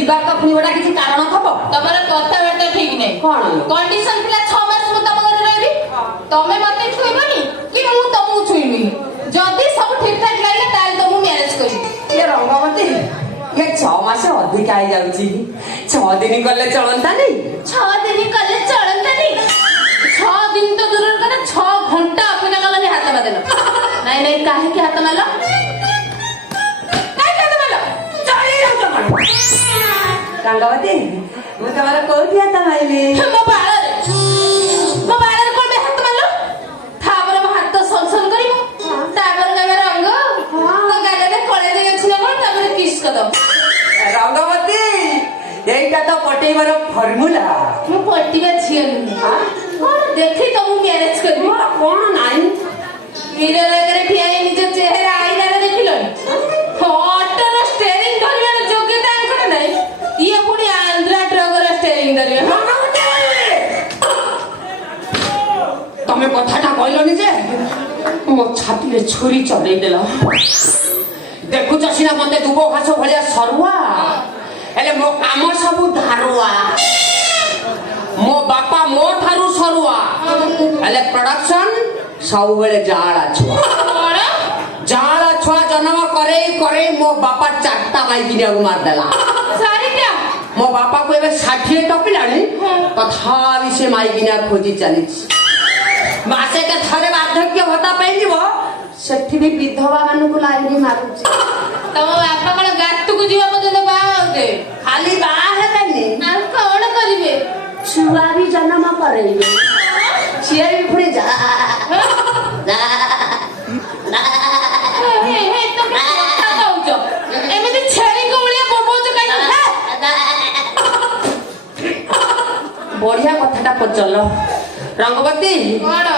जीवा का पुनी गोटा किसी कारण थब तमरा कथाबार्ता ठीक नहीं कौन कंडीशन थिला 6 मास मु तम घर रहबी तमे मते छुइबनी कि मु तमु छुइबी जदी सब ठीक ठाक लागले ताल तो मु मैरिज करी ये रंगवती ये 6 मास अधिक आई जाउची 6 दिन गले चलंता नहीं 6 दिन कले चलंता नहीं 6 दिन तो दूर कर 6 घंटा अपने गला हाथ बदल नहीं नहीं काहे के हाथ मारलो काहे हाथ मारलो चली रहतो मन रंगवती मु तुम्हारा को दिया था माइली मो बाळर कोण हात मारलो थाबर हात संसन करी ताबर गाय रंग तो गाले कोळे दे अछि ना ताबर किस कदम रंगवती एटा तो पटेवर फॉर्मूला मु पट्टीबा छियन कोन देखि तो मु मैरिज करबी मोर कोन नाही हीरे लगरे ठियाई निज चेहरा आईना रे देखिलोनी फोटो रो स्टीयरिंग धरिबार योग्यता आंकर नाही ये पुनी आंध्रा ट्रक रो स्टीयरिंग धरिबा तमे कथाटा कहलोनी जे मो छाती रे छुरी चढ़ई देला देखुछ सिना मते दुबो घास भलिया सरवा एले मो काम सब धारुआ मो बापा मो थारु सरुआ एले प्रोडक्शन सब बेले जाड़ा छुआ जन्म करे मो बापा चारटा माइकिनिया को मार देला सारी क्या मो बापा को एबे 60 टपिलानी तथापि से माइकिनिया खोजी चली मासे के थरे वार्धक्य होता पैलिबो सेठी भी विधवा मानु को लाइनी मारुची तम बापा कोन गातु को जीवा पदे बा होते खाली बाह हेबेनी आ कोन करिवे छुआ भी जन्म करेइबे छिए भी पुरे जा हे तो कथा कहउछ एमिति छेरी को उलिया बोबोज काई बढ़िया कथाटा पचल रंगवती कोन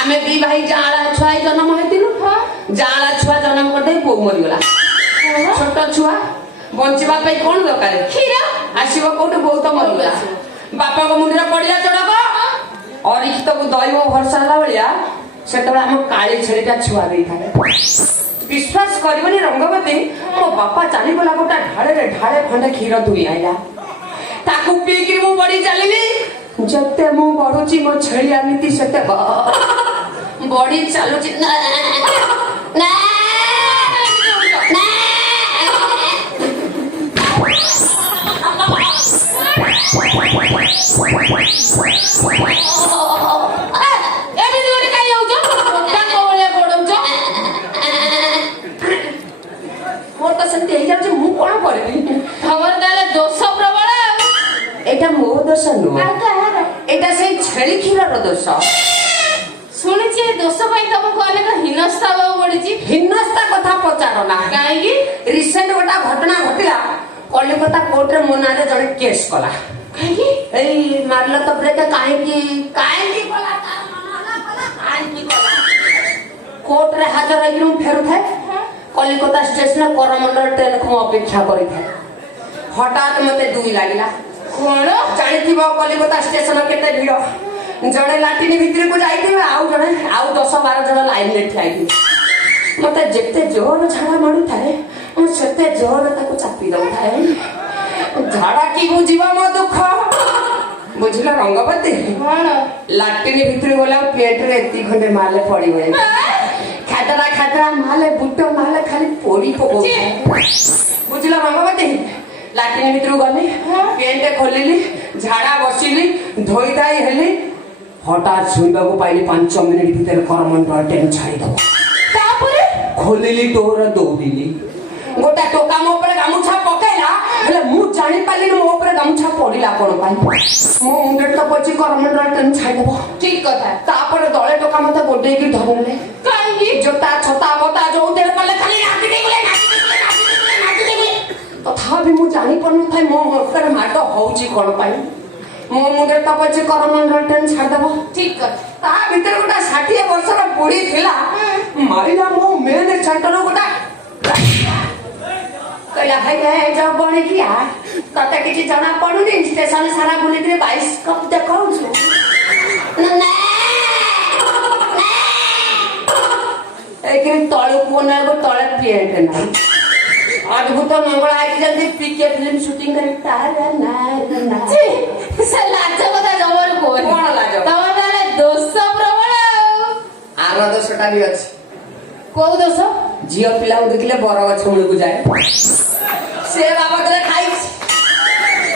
आमे दी भाई जाड़ा छुआ जन्म हेतिनु जाड़ा छुआ जन्म कर दे पो मरि गला छोट छुआ बंचिबा पे कोन दरकार खीरा आसीबो कोटे बहुत मरि गला बापा को मुंडरा पड़िया चढ़ब और इख तो दैव भरसा ला बलिया सेतबे हम काली छेड़ीटा छुआ देई थाले विश्वास करबनी रंगवती मो बापा चाली गला गोटा ढाळे खंडे खीर दुई आइला ताकू पी कि मु बड़ी चालिली जते मु बढुची मो छेड़ी आनीति सेते बड़ी चालुची ना ना एबे जोडे काई होउछ ताको ओले पडउछ मोर त सेते हेइ जाउछ मु कोन करबी खबर दाले दोष प्रबल एटा मो दोष नु एटा से छेड़ी खीरर दोष सुनिछि दोष पई तमको अनेक हिनस्ता बाबू पडिछि हिन्नस्ता कथा पचार ना काई की रिसेंट गोटा घटना घटिला कलिकता कोर्ट रे मोनारे जने केस कला काई की एई मारला तो ब्रेक काहे की कला तार मनाला कला काहे की कला कोर्ट रे हाजर है कि फेर थे कलिकता स्टेशन करमंडल ट्रेन को अपेक्षा करी थे हठात मते दुई लागिला कोन जानिथिबो कलिकता स्टेशन केते भीड़ जने लाटिनी भितर को जाइथिबे आउ जने आउ 10-12 जन लाइन में ठियाइथि मते जेते जोर झाड़ा माडू थाए मु सेते जोर ताको चापी दउ थाए झाड़ा की मु जीवा मो दुख बुझला रंगवती कोन लाटिनी भितर गोला पेट रे एती खंडे माले पड़ी गए खातरा माले बुट्टो माले खाली पोड़ी पको बुझला रंगवती लाटिनी भितर गने पेट खोलिली झाड़ा बसिली धोई दाई हेली हठात सुनबा को पाइली 5 मिनिट भीतर करमंडल ट्रेन छाड़ी दो तापरे खोलिली डोर दौड़िली गोटा टोका मो ऊपर गामुछा पकेला हेले मु जानि पाली मो ऊपर गामुछा पड़िला कोन पाई मो मुंडे तो पची करमंडल ट्रेन छाड़ी दो ठीक कथा तापर दळे टोका मते गोडे की धरले काई की जोता छता बता जो देर पले खाली नाची देगले तथापि मु जानि पनु थाई मो ऊपर माट होउची कोन पाई मो मुंडे तो पची करमंडल ट्रेन छाड़ दबो ठीक कथा ता भीतर गोटा 60 वर्षर बुढ़ी थिला माइला मो मेन सेंटर गोटा कहला है गए जब बने किया तते किछि जना पडुनी स्टेशन सारा बुली रे 22 कप देखाउ छु ना एक तळे कोना गो तळे पेट नाही ଅଦ୍ଭୁତ ମଙ୍ଗଳ ଆଇକି ଯଦି ପିକେ ଫିଲ୍ମ ସୁଟିଂ କରି ତାର ନା ସେ ଲାଜ କଥା ଜମରୁ କୁହ। କଣ ଲାଜ? ତମର ତାହେଲେ ଦୋଷ ପ୍ରବଳ ଆଉ। ଆର ଦୋଷଟା ବି ଅଛି। କୋଉ ଦୋଷ? ଝିଅ ପିଲାକୁ ଦେଖିଲେ ବର ଗଛ ମୂଳକୁ ଯାଏ। ସେ ବାବଦରେ ଖାଇଛି।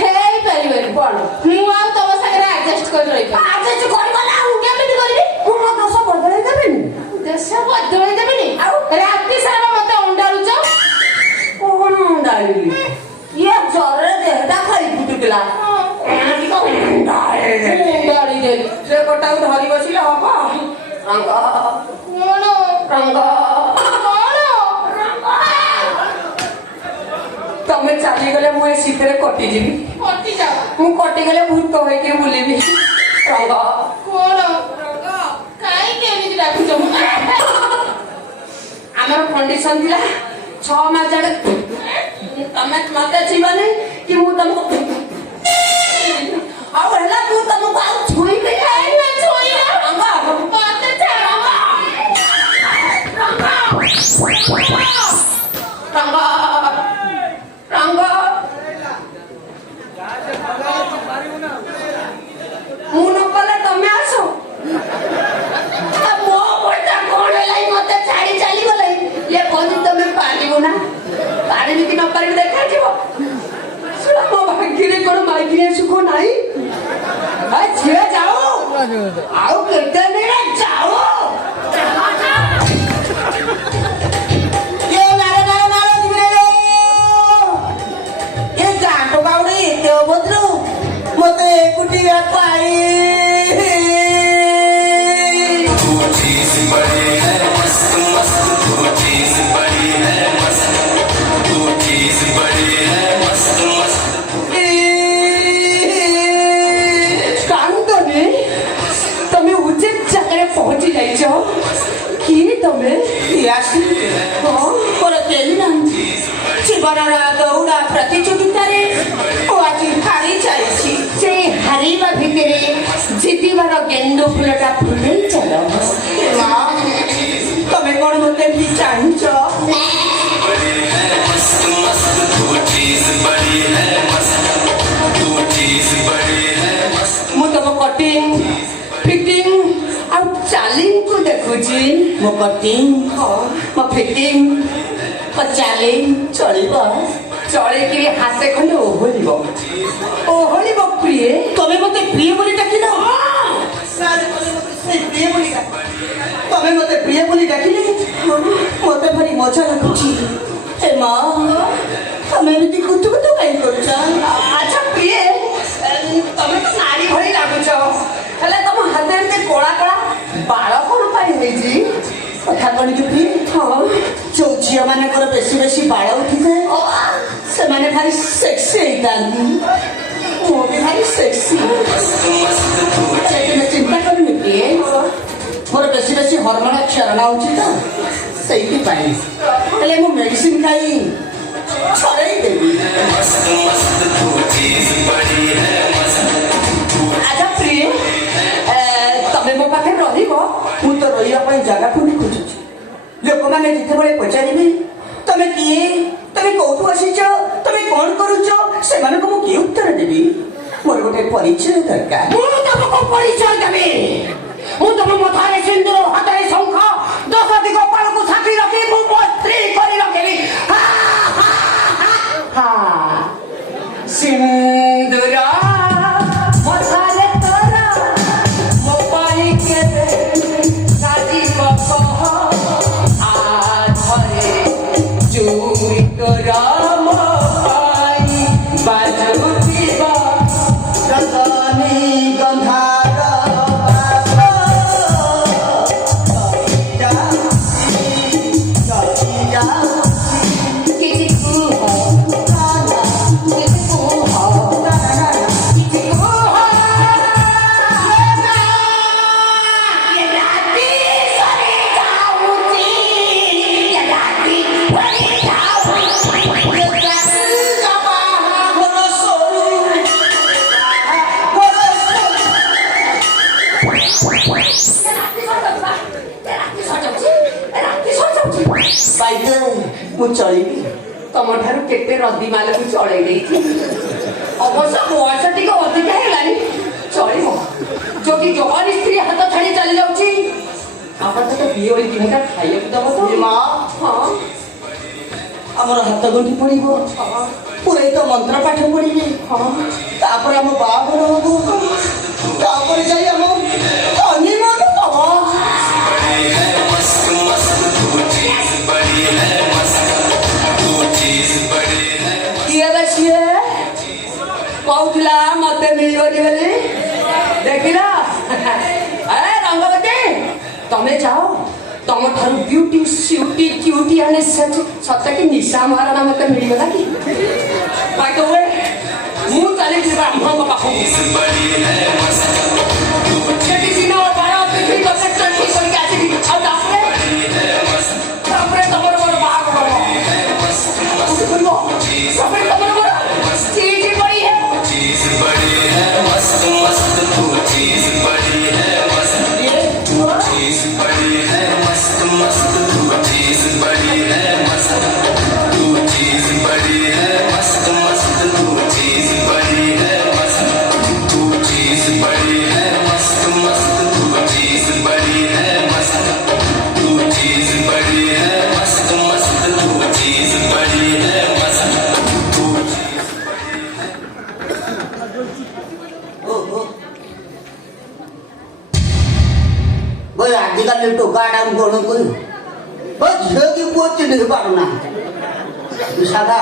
ହେଇପାରିବନି। କଣ? ମୁଁ ଆଉ ତମ ସାଙ୍ଗରେ ଆଡଜଷ୍ଟ କରି ରହିପାରିବି। ଆଡଜଷ୍ଟ କରିବ ନା ଆଉ। କେମିତି କରିବି? ମୁଁ ମୋ ଦୋଷ ବଦଳେଇ ଦେବିନି। ଦେଶ ବଦଳେଇ ଦେବିନି। ଆଉ? ରାତି ସାରା ମତେ ଅଣ୍ଡାଳୁଛ। କଣ ଡାଳିଲି? ଇଏ ଜ୍ୱରରେ ଦେହଟା ଖାଇ ଫୁଟୁଥିଲା। ଅଣ୍ଡାଳି ଦେଲି। ସେ ଗୋଟାକୁ ଧରି ବସିଲେ ହବ। ରଙ୍ଗ କଣ? ରଙ୍ଗ କଣ? ତମେ ଚାଲିଗଲେ ମୁଁ ଏ ଶୀତରେ କଟିଯିବି। କଟିଯାଅ। ମୁଁ କଟିଗଲେ ଭୂତ ହେଇକି ବୁଲିବି। ରଙ୍ଗ କଣ? କାହିଁକି ଏମିତି ଡାକୁଛ? ଆମର କଣ୍ଡିସନ ଥିଲା 6 ମାସ ଯାକେ ତମେ ମତେ ଛୁଇଁବନି କି ମୁଁ ତମକୁ ଆଉ ହେଲା ତୁ ତମକୁ ଆଉ ଛୁଇଁବି କାହିଁକି ଛୁଇଁଲ? ରଙ୍ଗ ମତେ ଛାଡ଼। ରଙ୍ଗ ରଙ୍ଗ ମୁଁ ନ କଲେ ତମେ ଆସ। ମୋ ପଟା କଣ ହେଲା ମତେ ଛାଡି ଚାଲିଗଲେ। ଇଏ କହନ୍ତି ତମେ ପାରିବୁ ନା। ପାରିବି କି ନ ପାରିବି ଦେଖାଯିବ। ଶୁଣ ମୋ ଭାଗ୍ୟରେ କଣ ମାଇକିରେ ସୁଖ ନାହିଁ। ଝିଅ ଯାଉ ଆଉ କେତେ ଦିନ ଯାଉ। ମତେ ଏକୁଟିଆ ପାଇ କାନ୍ଦନି। ତମେ ଉଚିତ ଜାଗାରେ ପହଞ୍ଚି ଯାଇଛ। କିଏ ତମେ? ମୋର କେହି ନାହାନ୍ତି। ଜୀବନର ଦୌଡ଼ା ପ୍ରତିଯୋଗିତାରେ ମୁଁ ଆଜି ହାରି ଯାଇଛି। ସେଇ ହାରିବା ଭିତରେ ଜିତିବାର ଗେଣ୍ଡୁ ଫୁଲଟା ଫୁଲେଇ ଚାଲ। ତମେ କଣ ମତେ ଏମିତି ଚାହିଁଛ? ମୁଁ ତମ କଟିଂ ଫିଟିଂ ଆଉ ଚାଲିଙ୍କୁ ଦେଖୁଛି। ମୋ କଟିଂ ମୋ ଫିଟିଂ ମୋ ଚାଲିଂ ଚଳିବ। ଚଳିକିରି ହାତେ ଖଣ୍ଡେ ଓହଳିବ ପ୍ରିୟ। ତମେ ମତେ ପ୍ରିୟ ବୋଲି ଡାକିଲ? ତମେ ମତେ ପ୍ରିୟ ବୋଲି ଡାକିଲେ ମତେ ଭାରି ମଜା ଲାଗୁଛି। ଏ ମା ତମେ ଏମିତି କୁତୁ କୁତୁ କାହିଁ କରୁଛ? ଆଚ୍ଛା ପ୍ରିୟ ତମେ ତ ନାରୀ ଭଳି ଲାଗୁଛ। ହେଲେ ତମ ହାତରେ ଏମିତି କଳା କଳା ବାଳ କଣ ପାଇଁ ହେଇଛି? କଥା କଣ କି ପ୍ରିୟ? ଯୋଉ ଝିଅ ମାନଙ୍କର ବେଶୀ ବେଶୀ ବାଳ ଉଠିଥାଏ ସେମାନେ ଭାରି ସେକ୍ସି ହେଇଥାନ୍ତି। ମୁଁ ବି ଭାରି ସେକ୍ସି। ତୁମେ ଚିନ୍ତା କରୁନି ପ୍ରିୟ। ମୋର ବେଶୀ ବେଶୀ ହରମୋନ କ୍ଷରଣ ହଉଛି ତ ସେଇଥିପାଇଁ। ହେଲେ ମୁଁ ମେଡିସିନ ଖାଇ ଛଡ଼େଇ ଦେବି। ଆଚ୍ଛା ପ୍ରିୟ ତମେ ମୋ ପାଖରେ ରହିବ। ମୁଁ ତ ରହିବା ପାଇଁ ଜାଗା ଖୋଜି ଖୋଜୁଛି। ଲୋକମାନେ ଯେତେବେଳେ ପଚାରିବେ ତମେ କିଏ, ତମେ କୋଉଠୁ ଆସିଛ, ତମେ କଣ କରୁଛ, ସେମାନଙ୍କୁ ମୁଁ କି ଉତ୍ତର ଦେବି? ମୋର ଗୋଟେ ପରିଚୟ ଦରକାର। ମୁଁ ତମକୁ ପରିଚୟ ଦେବି। ମୁଁ ତମ ମଥାରେ ସିନ୍ଦୁର ହାତରେ ଶଙ୍ଖ 10 ଦିଗ ପାଳକୁ ସାଥି ରଖି ମୁଁ ମୋ ସ୍ତ୍ରୀ କରି ରଖିବି। ସିନ୍ଦୁର ମଥାରେ ତୋର ମୋ ପାଇଁ କେବେ ସାଜିବ କହ। ଆଧରେ ଚୁରି ତୋର ମୋ ପାଇଁ ବାଜୁଥିବ ରଜନୀ ଗନ୍ଧାର ମୁଁ ଚଳିବି। ତମ ଠାରୁ କେତେ ରଦି ମାଲକୁ ଚଳେଇ ଦେଇଛି। ଅବଶ୍ୟ ବୟସ ଟିକେ ଅଧିକା ହେଲାଣି, ଚଳିବ। ଯଦି ଜବାନ ସ୍ତ୍ରୀ ହାତ ଛାଡି ଚାଲି ଯାଉଛି, ଆପଣ ତ ବିଏ ହୋଇ ଦିନଟା ଖାଇବାକୁ ଦବ ତ? ମା ହଁ ଆମର ହାତ ଗଣ୍ଠି ପଡିବ, ପୁରୋହିତ ମନ୍ତ୍ର ପାଠ ପଢିବେ, ତାପରେ ଆମ ବାହାଘର ହବ, ତାପରେ ଯାଇ ଆମ ହନିମୁନ ହବ। କିଏ ବେ ସିଏ କହୁଥିଲା ମତେ ମିଳିବନି ବୋଲି? ଦେଖିଲ ଏ ରଙ୍ଗବତୀ, ତମେ ଯାଅ, ତମ ଠାରୁ ବିଉଟି ସିଉଟି କ୍ୟୁଟି ଆଣେ ସତେ କି ନିଶା ମହାରଣା ମତେ ମିଳିଗଲା କି? ବାଇ ଦ ୱେ, ମୁଁ ଚାଲିଛି ବ୍ରାହ୍ମଣଙ୍କ ପାଖକୁ। ସେଠି ଦିନ ବାର ତିଥି ନକ୍ଷତ୍ର ଠିକ କରିକି ଆସିବି। ଆଉ ତାପରେ ତମର ମୋର ବାହାଘର ହବ। କୋଉଠି କରିବ? ତାପରେ ତମର ମୋର ଚିଠି ପଡି ହେ। ଆଜିକାଲି ଟୋକାଟାକୁ କଣ କରିବୁ? ଝିଅ କି ପୁଅ ଚିହ୍ନି ପାରୁନାହାନ୍ତି। ସାଧା